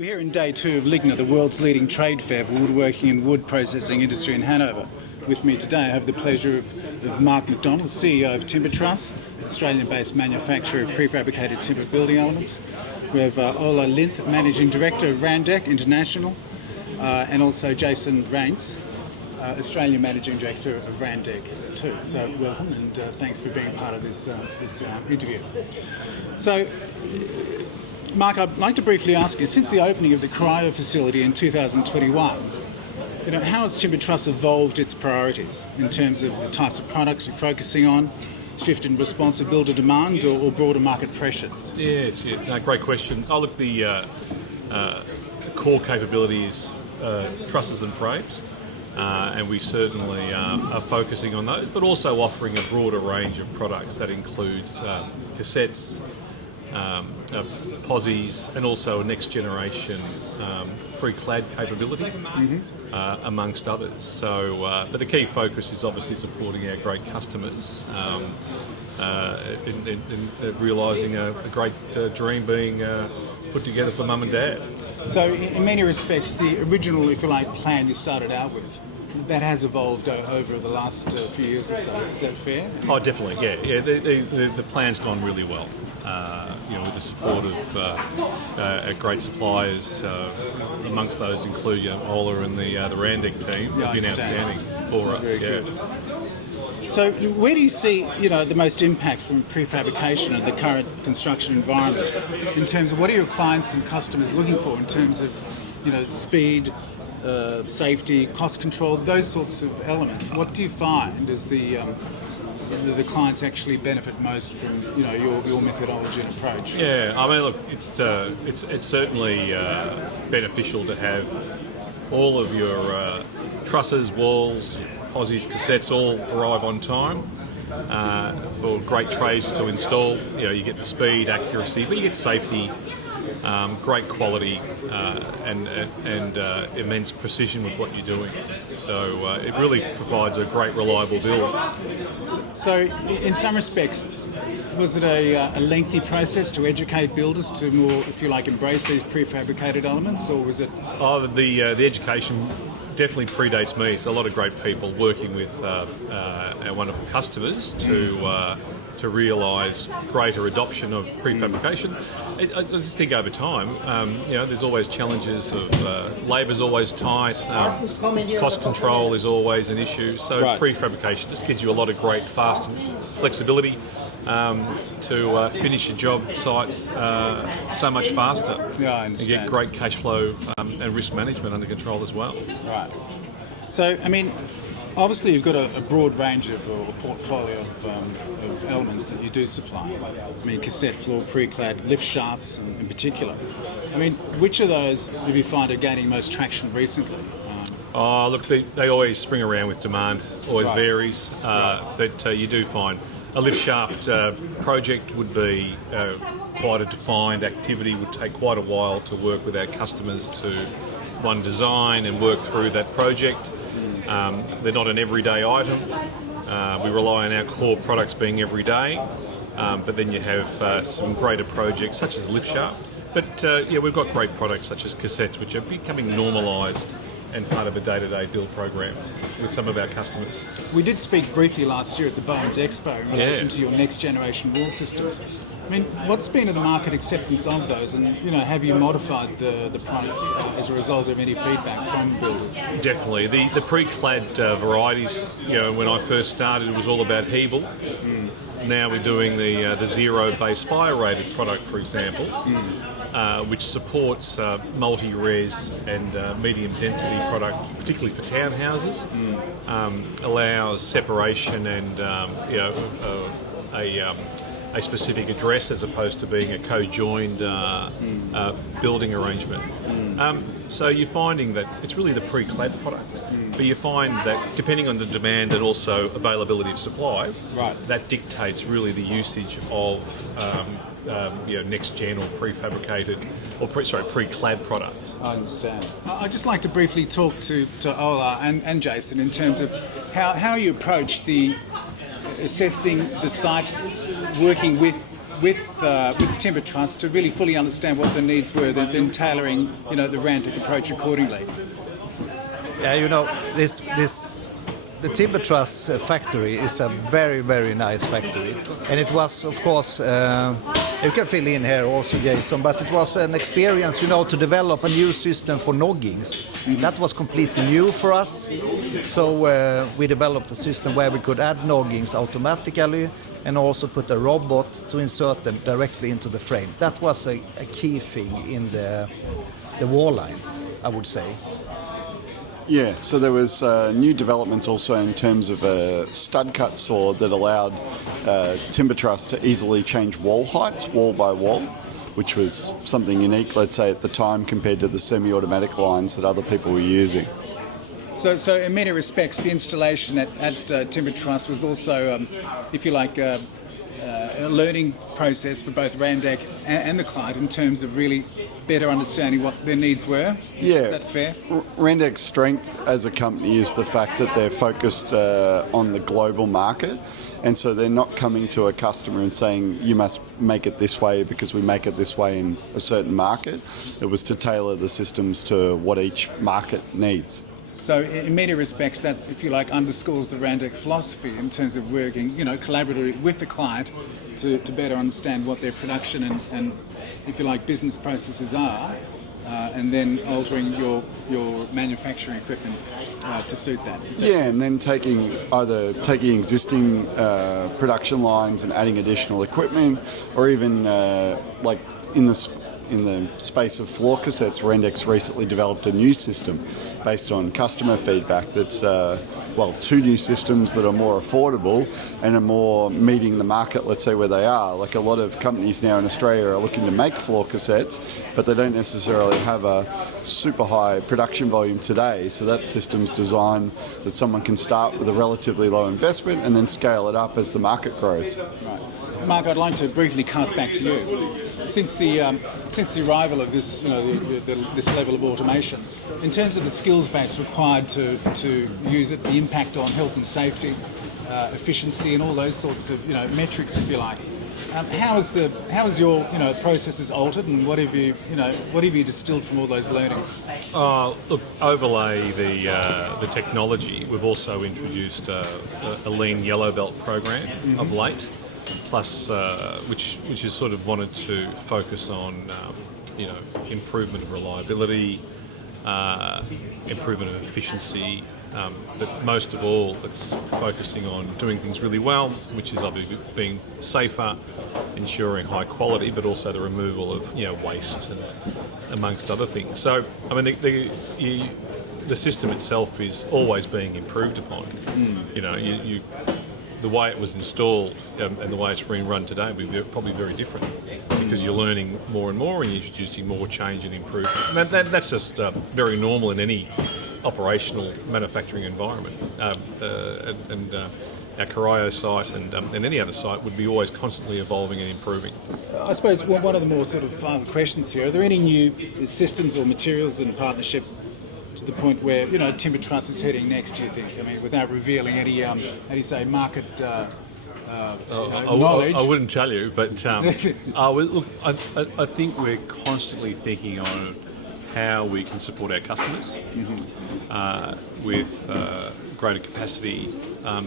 We're here in day two of Ligna, the world's leading trade fair for woodworking and wood processing industry in Hanover. With me today I have the pleasure of Mark McDonald, CEO of Timbertruss, Australian-based manufacturer of prefabricated timber building elements. We have Ola Lindh, Managing Director of Randek International, and also Jason Reints, Australian Managing Director of Randek too. So welcome and thanks for being part of this interview. So, Mark, I'd like to briefly ask you, since the opening of the Corio facility in 2021, how has Timbertruss evolved its priorities in terms of the types of products you're focusing on, shift in response to builder demand or broader market pressures? Yes, great question. Look, the core capability is trusses and frames, and we certainly are focusing on those, but also offering a broader range of products that includes cassettes, posies, and also a next generation pre-clad capability, amongst others. So, but the key focus is obviously supporting our great customers in realising a great dream being put together for mum and dad. So, in many respects, the original, if you like, plan you started out with, that has evolved over the last few years or so. Is that fair? Oh, definitely. Yeah. The plan's gone really well. With the support of great suppliers, amongst those include Ola and the Randek team. They've been outstanding for us. Very good. So, where do you see the most impact from prefabrication and the current construction environment in terms of what are your clients and customers looking for in terms of speed, safety, cost control, those sorts of elements? What do you find is the clients actually benefit most from your methodology and approach? Yeah, I mean, look, it's certainly beneficial to have all of your trusses, walls, posies, cassettes all arrive on time for great trays to install. You get the speed, accuracy, but you get safety, great quality, and immense precision with what you're doing. So it really provides a great, reliable build. So, in some respects, was it a lengthy process to educate builders to more, if you like, embrace these prefabricated elements, or was it? Oh, the education definitely predates me. So a lot of great people working with our wonderful customers to realise greater adoption of prefabrication. I just think over time, there's always challenges of labour's always tight, cost control is always an issue. So prefabrication just gives you a lot of great fast flexibility to finish your job sites so much faster. Yeah, I understand. And get great cash flow and risk management under control as well. Right. So, I mean, obviously you've got a broad range of a portfolio of elements that you do supply. I mean, cassette floor, pre-clad, lift shafts in particular. I mean, which of those do you find are gaining most traction recently? Look, they always spring around with demand, always varies, but you do find a lift shaft project would be quite a defined activity, would take quite a while to work with our customers to design and work through that project. They're not an everyday item. We rely on our core products being everyday, but then you have some greater projects such as lift shaft. But we've got great products such as cassettes, which are becoming normalised and part of a day-to-day build program with some of our customers. We did speak briefly last year at the Bones Expo in relation to your next generation wall systems. I mean, what's been the market acceptance of those, and have you modified the product as a result of any feedback from builders? Definitely. The pre-clad varieties, when I first started, it was all about Hebel. Now we're doing the zero-based fire-rated product, for example, which supports multi-res and medium density product, particularly for townhouses. Allows separation and a specific address as opposed to being a co-joined building arrangement. So you're finding that it's really the pre-clad product, but you find that depending on the demand and also availability of supply, that dictates really the usage of next gen or prefabricated or pre-clad product. I understand. I'd just like to briefly talk to Ola and Jason in terms of how you approach the assessing the site, working with with Timbertruss to really fully understand what the needs were, then tailoring the Randek approach accordingly. Yeah, the Timbertruss factory is a very, very nice factory, and it was, of course, you can fill in here also, Jason, but it was an experience, to develop a new system for noggings. Mm-hmm. That was completely new for us, so we developed a system where we could add noggings automatically and also put a robot to insert them directly into the frame. That was a key thing in the wall lines, I would say. Yeah, so there was new developments also in terms of a stud cut saw that allowed Timbertruss to easily change wall heights, wall by wall, which was something unique, let's say, at the time compared to the semi-automatic lines that other people were using. So in many respects, the installation at Timbertruss was also, if you like, a learning process for both Randek and the client in terms of really better understanding what their needs were. Is that fair? Randek's strength as a company is the fact that they're focused on the global market, and so they're not coming to a customer and saying, you must make it this way because we make it this way in a certain market. It was to tailor the systems to what each market needs. So in many respects, that, if you like, underscores the Randek philosophy in terms of working, collaboratively with the client to better understand what their production and if you like, business processes are, and then altering your manufacturing equipment to suit that. And then taking existing production lines and adding additional equipment, or even like in the space of floor cassettes, Randek's recently developed a new system based on customer feedback that's, two new systems that are more affordable and are more meeting the market, let's say, where they are. Like a lot of companies now in Australia are looking to make floor cassettes, but they don't necessarily have a super high production volume today. So that system's designed that someone can start with a relatively low investment and then scale it up as the market grows. Right. Mark, I'd like to briefly cast back to you. Since the arrival of this, this level of automation, in terms of the skills base required to use it, the impact on health and safety, efficiency, and all those sorts of metrics, if you like, how has your processes altered, and what have you distilled from all those learnings? Look, overlay the technology. We've also introduced a lean yellow belt program of late. Plus, which is sort of wanted to focus on, improvement of reliability, improvement of efficiency, but most of all, it's focusing on doing things really well, which is obviously being safer, ensuring high quality, but also the removal of waste and amongst other things. So, I mean, the system itself is always being improved upon. The way it was installed and the way it's being run today will be probably very different because you're learning more and more and you're introducing more change and improvement. And that's just very normal in any operational manufacturing environment. And our Corio site and any other site would be always constantly evolving and improving. I suppose one of the more sort of final questions here, are there any new systems or materials in partnership to the point where Timbertruss is heading next, do you think? I mean, without revealing any, how do you say, market knowledge? I wouldn't tell you, but look, I think we're constantly thinking on how we can support our customers with greater capacity,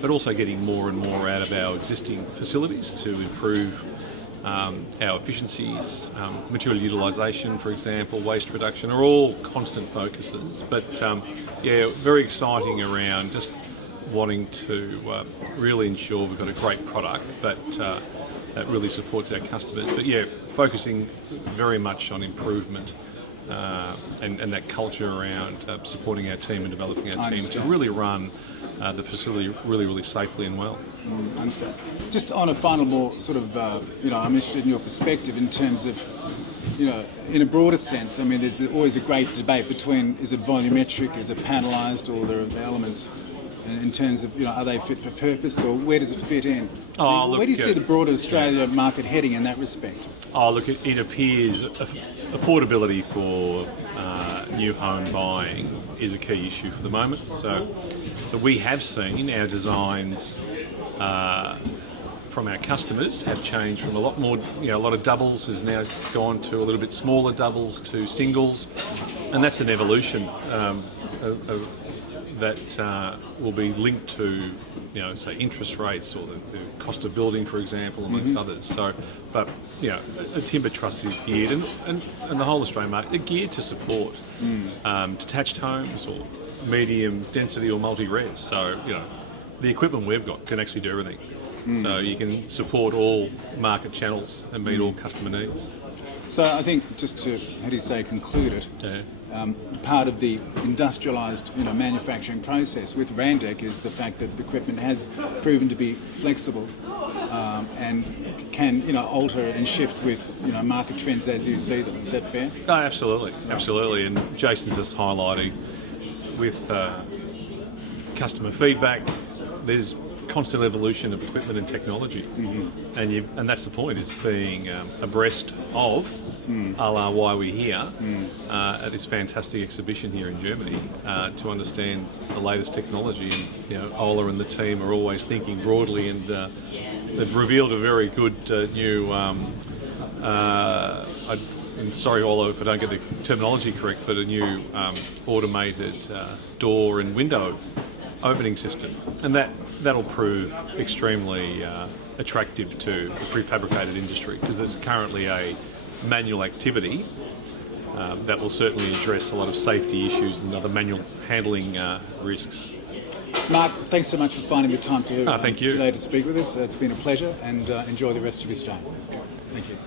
but also getting more and more out of our existing facilities to improve our efficiencies, material utilisation, for example, waste reduction, are all constant focuses. But very exciting around just wanting to really ensure we've got a great product that really supports our customers. But focusing very much on improvement and that culture around supporting our team and developing our team to really run the facility really, really safely and well. I understand. Just on a final more sort of, I'm interested in your perspective in terms of, in a broader sense, I mean, there's always a great debate between is it volumetric, is it panelised, or there are elements in terms of, are they fit for purpose, or where does it fit in? Where do you see the broader Australia market heading in that respect? It appears affordability for new home buying is a key issue for the moment. So we have seen our designs from our customers have changed from a lot more, a lot of doubles has now gone to a little bit smaller doubles to singles, and that's an evolution that will be linked to, say interest rates or the cost of building, for example, amongst others. So, but a timber truss is geared, and the whole Australian market, they're geared to support detached homes or medium density or multi-res. So, the equipment we've got can actually do everything. So you can support all market channels and meet all customer needs. So I think, just to, conclude it, part of the industrialised manufacturing process with Randek is the fact that the equipment has proven to be flexible and can alter and shift with market trends as you see them. Is that fair? Oh, absolutely, absolutely. And Jason's just highlighting with customer feedback, there's constant evolution of equipment and technology, and that's the point, is being abreast of a la why we're here at this fantastic exhibition here in Germany to understand the latest technology. And Ola and the team are always thinking broadly, and they've revealed a very good new I'm sorry, Ola, if I don't get the terminology correct, but a new automated door and window opening system, and that'll prove extremely attractive to the prefabricated industry, because there's currently a manual activity that will certainly address a lot of safety issues and other manual handling risks. Mark, thanks so much for finding the time thank you. today to speak with us. It's been a pleasure, and enjoy the rest of your stay. Thank you.